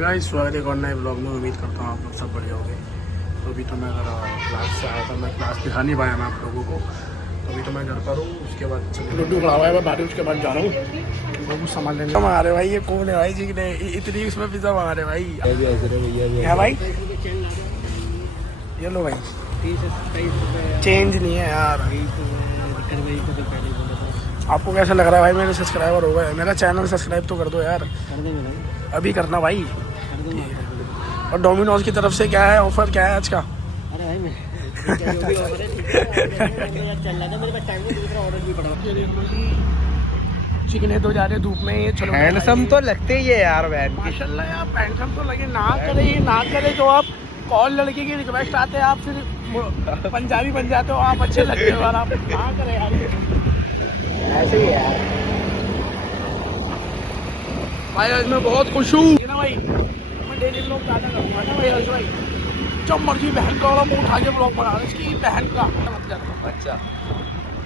Guys स्वागत है एक और नए ब्लॉग में। उम्मीद करता हूँ आप लोग सब बढ़िया होंगे। तो अभी तो मैं क्लास से आया था, मैं क्लास दिखा नहीं पाया मैं आप लोगों को। तो अभी तो मैं घर पर हूँ, उसके बाद लड्डू खड़ा हुआ है मैं बाहर, उसके बाद जा रहा हूँ वो कुछ सामान लेने। मंगा रहे भाई, ये कौन है भाई जी ने इतनी उसमें पिज़्ज़ा मंगा रहे भाई। है भाई ये लो भाई, चेंज नहीं है यार। आपको कैसा लग रहा है भाई? मेरे सब्सक्राइबर हो गए, मेरा चैनल सब्सक्राइब तो कर दो यार, अभी करना भाई। और डोमिनोज की तरफ से क्या है ऑफर, क्या है आज का? अरे भाई मैं चल रहा था, मेरे पास टाइम नहीं, दूसरा ऑर्डर भी पड़ा। चिकने तो जा रहे धूप में, ये चलो हैंडसम तो लगते ही है यार वैन माशाल्लाह यार, हैंडसम तो लगे। ना करे ये ना करे तो आप कॉल लड़के की रिक्वेस्ट आते हैं, आप फिर पंजाबी बन जाते हो, आप अच्छे लगते हो यार। आप ना करे यार, ऐसे ही है यार भाई। आज मैं बहुत खुश हूँ ना भाई, मैं डेली ब्लॉग ज़्यादा करूँगा ना भाई। आज भाई जब मर्जी बहन का और मुँह उठा के ब्लॉग बना रहे, इसकी बहन का मतलब। अच्छा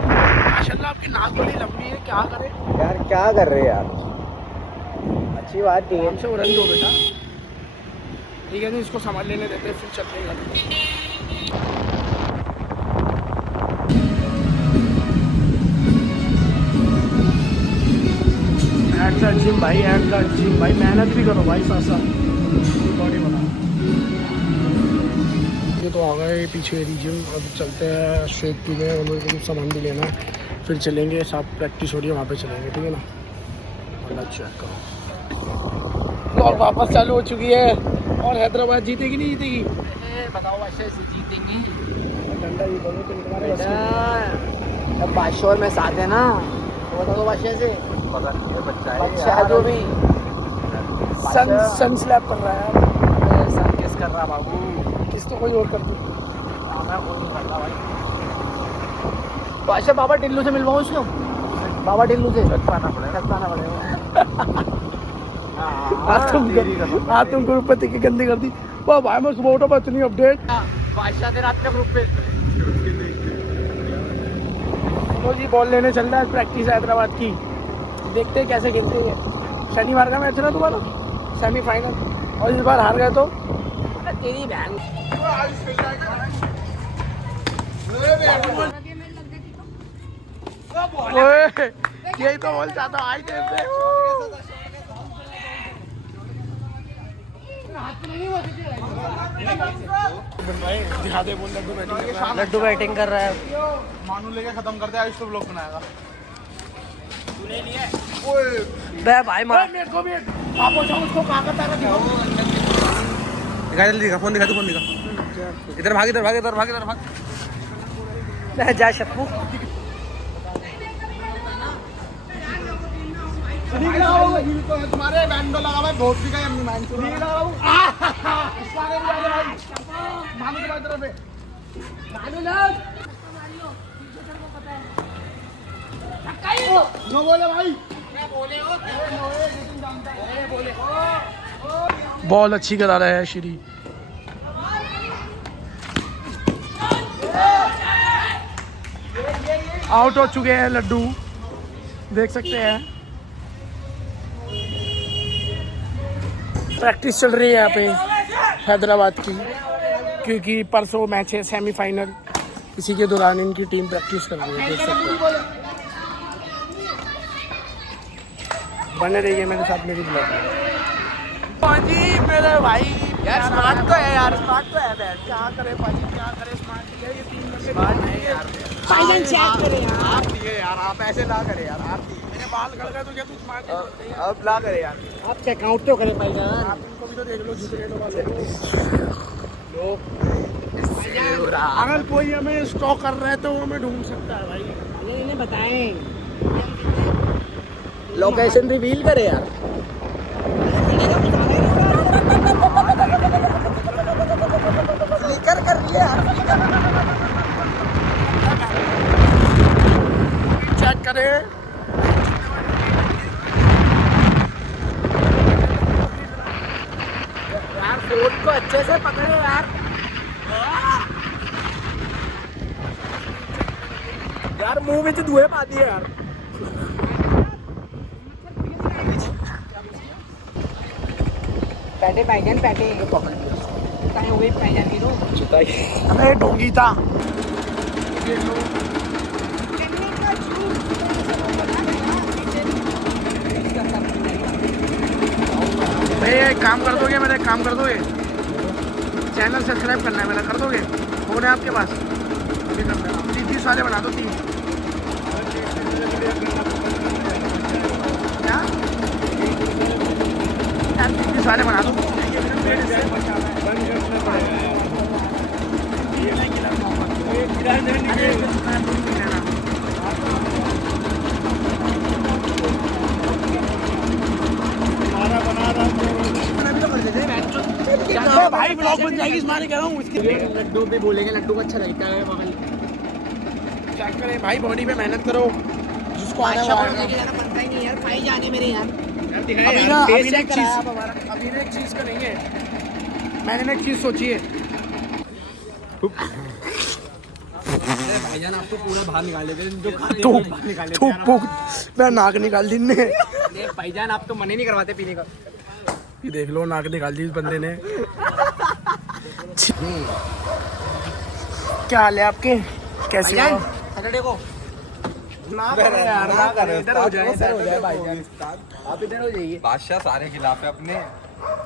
माशाल्लाह आपकी नाक बड़ी लंबी है, क्या करे यार, क्या कर रहे यार, अच्छी बात नहीं है। हमसे उड़न दो बेटा, ठीक है? नहीं इसको सामान लेने देते फिर चलते हैं। जिम भाई, एंड का जिम भाई, मेहनत भी करो भाई साथ साथ, बॉडी बना। ये तो आ गए पीछे जिम, अब चलते हैं शेक पीने, और मेरे को कुछ सामान भी लेना है, फिर चलेंगे। साथ प्रैक्टिस हो रही है वहाँ पे चलेंगे, ठीक है ना? बड़ा चेक करो। और वापस चालू हो चुकी है, और हैदराबाद जीतेगी नहीं जीतेगी बताओ, अच्छे से जीतेंगे। डंडा ये बोलो तो तुम्हारे बस में। अब बादशाह में साथ है ना, तो बता दो बादशाह से। पता नहीं है बच्चा जो भी सन स्लैप कर रहा है। सन किस कर रहा बाबू, किस तो कोई और कर दी। मैं वो नहीं करता भाई। बादशाह बाबा टिल्लू से मिलवाऊँ उसको, बाबा टिल्लू से चटकाना पड़ेगा। तुम ग्रुप पे तिकी गंदी कर दी। वाह भाई, मैं सुबह उठा बस इतनी अपडेट। बादशाह से रात का ग्रुप पे तो जी बॉल लेने चल रहा है, प्रैक्टिस है हैदराबाद की, देखते हैं कैसे खेलते हैं। शनिवार का मैच है ना तुम्हारा, सेमीफाइनल, और इस बार हार गए तो तेरी बहन। यही तो बोल चाहता आई थे। दिखा दे बोल, लड्डू बैटिंग कर रहा है। मानू लेके खत्म कर दे, आज तो ब्लॉग बनाएगा। बे भाई मार मेरे को भी आप उसको कहाँ का तारा दिखाओ। दिखा, जल्दी दिखा, फोन दिखा, तू फोन दिखा। इधर भाग, इधर भाग, इधर भाग, इधर भाग। जा शप्पू, तुम्हारे बैंड लगा हुआ है, बहुत भी का मानू की तरफ है। नो बोले भाई, बॉल अच्छी करा रहा है श्री। आउट हो चुके हैं लड्डू, देख सकते हैं। प्रैक्टिस चल रही है यहाँ पे हैदराबाद की, क्योंकि परसों मैच है सेमीफाइनल, इसी के दौरान इनकी टीम प्रैक्टिस कर रही है, देख सकते हैं। बने रहिए मेरे साथ, मेरी ब्लॉग जी मेरे भाई। यार स्मार्ट तो है यार, स्मार्ट तो है बैट। क्या करे पाजी, क्या करे, स्मार्ट है ये टीम में। स्मार्ट है यार, फाइनल चेक करे यार, आप दिए यार, आप ऐसे ना करे यार, आप दिए। मेरे बाल गड़ गए तो क्या तू स्मार्ट है? अब ना करे यार, आप चेकआउट तो करें भाई जान, आप इनको भी तो देख लो, जीत गए लोग। अगर कोई हमें स्टॉक कर रहा है तो वो हमें ढूंढ सकता है भाई, इन्हें बताएं, लोकेशन रिवील करे यार। फ्लिकर कर रही है यार, चेक करें। यार फोन को अच्छे से पकड़ो यार। यार मुंह में धुएं पाती है यार। पैटे भाईजान पैटे पकड़ लिया कहीं हुए भाईजान की तो हमें ढोंगी था भैया एक काम कर दोगे मेरा, एक काम कर दोगे, चैनल सब्सक्राइब करना है मेरा, कर दोगे? फोन है आपके पास? अभी कर देना, 30 वाले बना दो, 3 क्या यार, 30 वाले बना दो। भाई ब्लॉग बन जाएगी, इसमें कह रहा हूँ इसके लड्डू भी बोलेंगे, लड्डू को अच्छा लगता है क्या करें भाई, बॉडी पे मेहनत करो, जिसको आने वाला है। बनता ही नहीं यार, भाई जाने मेरे यार। अभी ना एक चीज करेंगे, मैंने एक चीज सोची है। भाईजान आपको पूरा बाहर निकाल देते जो खाते तो हैं बाहर निकाल देते मैं नाक निकाल दी ने। हैं। भाईजान आप तो मन ही नहीं करवाते पीने का। ये देख लो, नाक निकाल दी इस बंदे ने। क्या हाल है आपके, कैसे हो? सैटरडे को ना करे यार, ना करे, इधर हो जाए भाईजान, आप इधर हो जाइए। बादशाह सारे खिलाफ है अपने।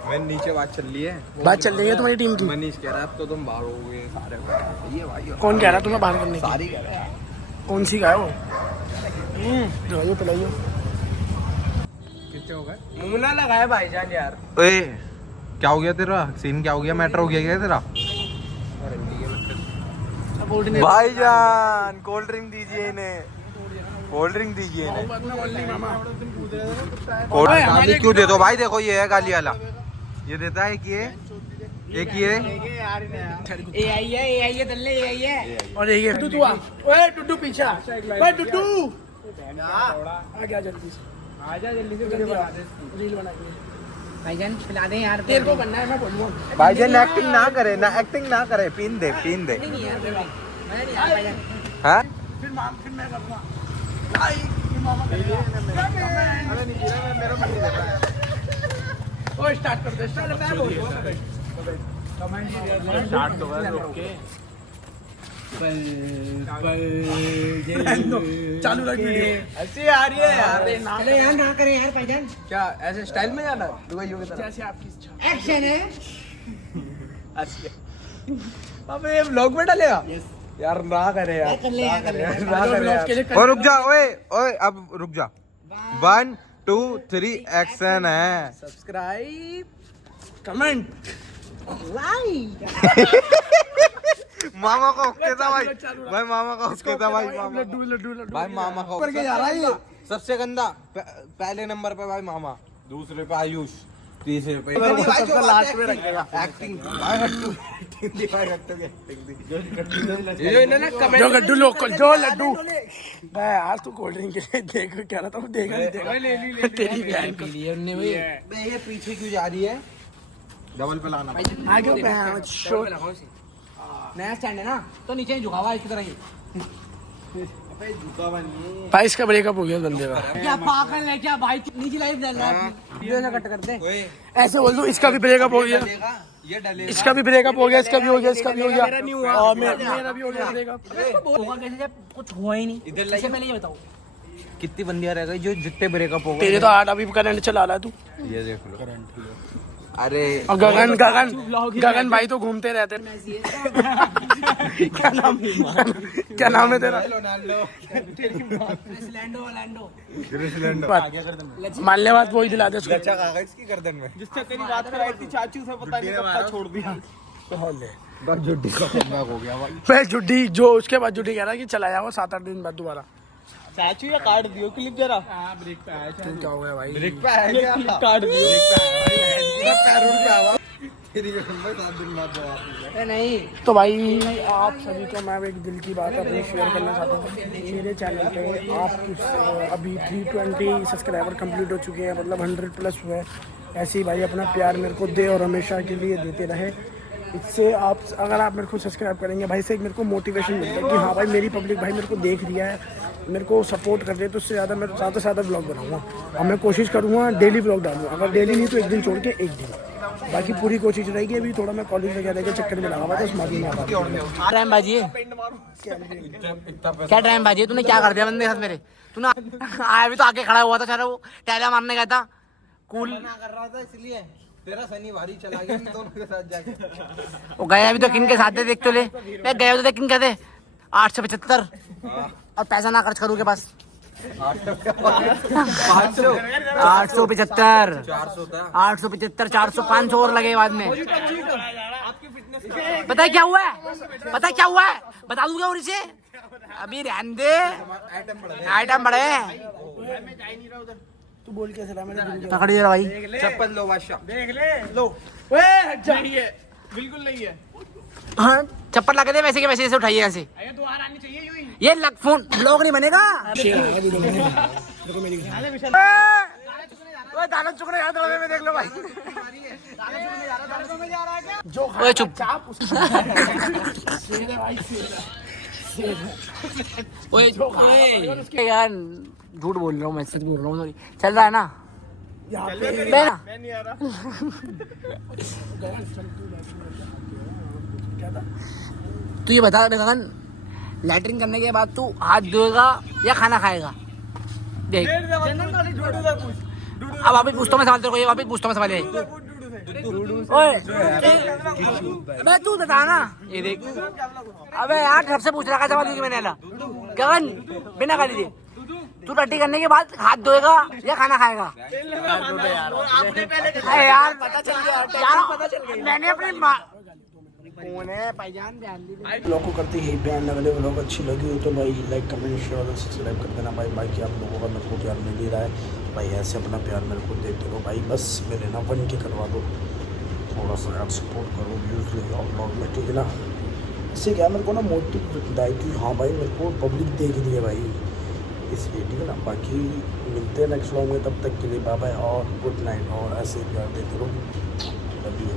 मैं नीचे बात चल रही है, बात चल रही है तुम्हारी टीम की? मनीष कह रहा है अब तो तुम बाहर हो गए सारे। ये भाई कौन कह रहा है तुम्हें बाहर करने की? सारी कह रहे हैं। कौन सी का है वो? दिलाइए पिलाइए। कितने हो गए? मुंह ना लगाए भाईजान यार। ओए क्या हो गया तेरा सीन, क्या हो गया, मैटर हो गया क्या तेरा? भाईजान कोल्ड ड्रिंक दीजिए इन्हें, कोल्ड ड्रिंक दीजिए इन्हें। कोल्ड ड्रिंक क्यों दे दो भाई, देखो ये है गाली वाला, ये देता है एक ये AI है दल्ले AI है। और ये टुटू आ, ओए टुटू पीछे आ, ओए टुटू आ गया जल्दी से, आजा जल्दी से रील बना के भाईजान खिला दें यार। तेरे को करना है, मैं बोलूंगा। भाईजान एक्टिंग ना करे ना, एक्टिंग ना करे, पीन दे नहीं यार, मैं नहीं यार भाईजान। हाँ फिर मैं करूंगा भाई, फिर मामा करेगा। ओ स्टार्ट कर दे, स्टार्ट मैं बोलूंगा। स्टार्ट तो कर ओके। चालू रख वीडियो। ऐसे आ रही है यार। अरे यार ना करें यार भाईजान। क्या ऐसे स्टाइल में जाना दुबईयों की तरह? जैसे आपकी इच्छा। एक्शन है। अबे ये व्लॉग में डालेगा यार, ना करे यार, कर ले यार, कर ले। ना करे व्लॉग के लिए यार। और रुक जा, ओए ओए अब रुक जा, 1 2 3 एक्शन है। Subscribe comment like. मामा का ओके था भाई, भाई मामा का ओके था भाई, मामा लड्डू लड्डू लड्डू भाई मामा का ऊपर के जा रहा है ये सबसे गंदा। पहले नंबर पे भाई मामा, दूसरे पे आयुष, तीसरे पे लास्ट में रखेगा एक्टिंग भाई हट्टू जो गड्डू लोकल, जो लड्डू मैं आज तू कोल्ड ड्रिंक के लिए देख कह रहा था, वो देखा नहीं देखा तेरी बहन को लिए उनने भी ये पीछे क्यों जा रही है? डबल पे लाना आगे बहन शो। नया स्टैंड है ना, तो नीचे ही झुका हुआ है इसकी तरह ही। भाई इसका ब्रेकअप हो गया बंदे का। क्या पागल है क्या भाई, निजी लाइफ डाल रहा है। वीडियो ना कट करते। ऐसे बोल दो, इसका भी ब्रेकअप हो गया, ये डलेगा, इसका भी ब्रेकअप हो गया, इसका भी हो गया, इसका भी हो गया, और मेरा भी हो गया ब्रेकअप। होगा कैसे जब कुछ हुआ ही नहीं। इधर इससे पहले ये बताओ कितनी बंदियां रह गई जो जितने ब्रेकअप हो गए? तेरे तो 8 अभी करंट चला रहा है तू। ये देख लो, अरे और गगन भाई तो घूमते रहते हैं। क्या नाम है तेरा? मानने बात वही दिला दे उसको। कागज की गर्दन में जिससे तेरी बात कराई थी चाचू से, पता नहीं कब तक छोड़ दिया। बस जुड्डी का comeback हो गया भाई। मैं जुड्डी जो उसके बाद जुड्डी कह रहा कि चला जाओ 7-8 दिन बाद दोबारा। चाचू या काट दियो क्लिप जरा। तू क्या हो गया भाई? ब्रेक पे है क्या? काट दियो। पैरों पे आवा तेरी कसम में 7 दिन बाद जवाब अरे नहीं तो भाई आप सभी को मैं एक दिल की बात अपनी शेयर करना चाहता हूँ। मेरे चैनल पे आप अभी 320 सब्सक्राइबर कंप्लीट हो चुके हैं, मतलब 100+ हुए। ऐसे ही भाई अपना प्यार मेरे को दे और हमेशा के लिए देते रहे। इससे आप अगर आप मेरे को सब्सक्राइब करेंगे भाई से एक मेरे को मोटिवेशन मिलता है कि हाँ भाई मेरी पब्लिक भाई मेरे को देख रही है, मेरे को सपोर्ट कर रहे हैं तो उससे ज़्यादा मैं ज़्यादा से ज़्यादा ब्लॉग बनाऊँगा और मैं कोशिश करूँगा डेली ब्लॉग डालूँ, अगर डेली नहीं तो एक दिन छोड़ के एक दिन, बाकी पूरी कोशिश रहेगी। अभी थोड़ा मैं कॉलेज वगैरह के चक्कर में लगा हुआ था, उस मामले में टाइम बाजी है क्या टाइम बाजी है? तूने क्या कर दिया बंदे के साथ मेरे? तूने आया भी तो आके खड़ा हुआ था सारा, वो टैला मारने गया था कूल कर रहा था इसलिए तेरा शनि भारी चला गया हम दोनों के साथ जाके। वो गया भी तो किन के साथ थे देख तो ले, मैं गया तो देख किन कहते 875 और पैसा ना खर्च करूँ के पास 875 875 400 500 और लगे बाद में। पता है क्या हुआ है? पता है क्या हुआ है? बता दूंगा और इसे अभी रहने दे, आइटम बढ़े। तू बोल कैसे रहा मैंने पकड़िए भाई, चप्पल लो बादशाह। बिल्कुल नहीं है। हाँ चप्पल लगे थे वैसे के वैसे, ऐसे उठाइए ऐसे, ये लग फोन ब्लॉग नहीं बनेगा। दाना चुकने याद में देख लो भाई, ओए चुप ओए यार झूठ बोल रहा हूँ, मैं सच बोल रहा हूँ, सॉरी। चल रहा है ना मैं ना तू ये बता गगन, लैटरिन करने के बाद तू हाथ धोएगा या खाना खाएगा? देख अब वापिस पूछता मैं सवाल तेरे को, ये वापिस पूछता मैं सवाल। ओए मैं तू बता ना, ये देख अबे यार ठप से पूछ रहा है सवाल मैंने अला गगन बिना गाली दे, तू टट्टी करने के बाद हाथ धोएगा या खाना खाएगा? अरे यार पता चल गया, मैंने अपनी कौन है भाईजान ध्यान दीजिए। ब्लॉग को करते ही बयान वाले ब्लॉग अच्छी लगी हो तो भाई लाइक कमेंट शेयर और सब्सक्राइब कर देना भाई। बाकी आप लोगों का मेरे को प्यार मिल ही रहा है भाई, ऐसे अपना प्यार मेरे को देते रहो भाई, बस मेरे ना 1K करवा दो, थोड़ा सा यार सपोर्ट करो, व्यूज़ ले जाओ ब्लॉग में, ठीक है ना। इससे क्या मेरे को ना मोटिव मिलता है कि हाँ भाई मेरे को पब्लिक देख रही है भाई, इसलिए ठीक है ना। बाकी मिलते हैं नेक्स्ट व्लॉग में, तब तक के लिए बाय बाय और गुड नाइट, और ऐसे प्यार देते रहो, लव यू।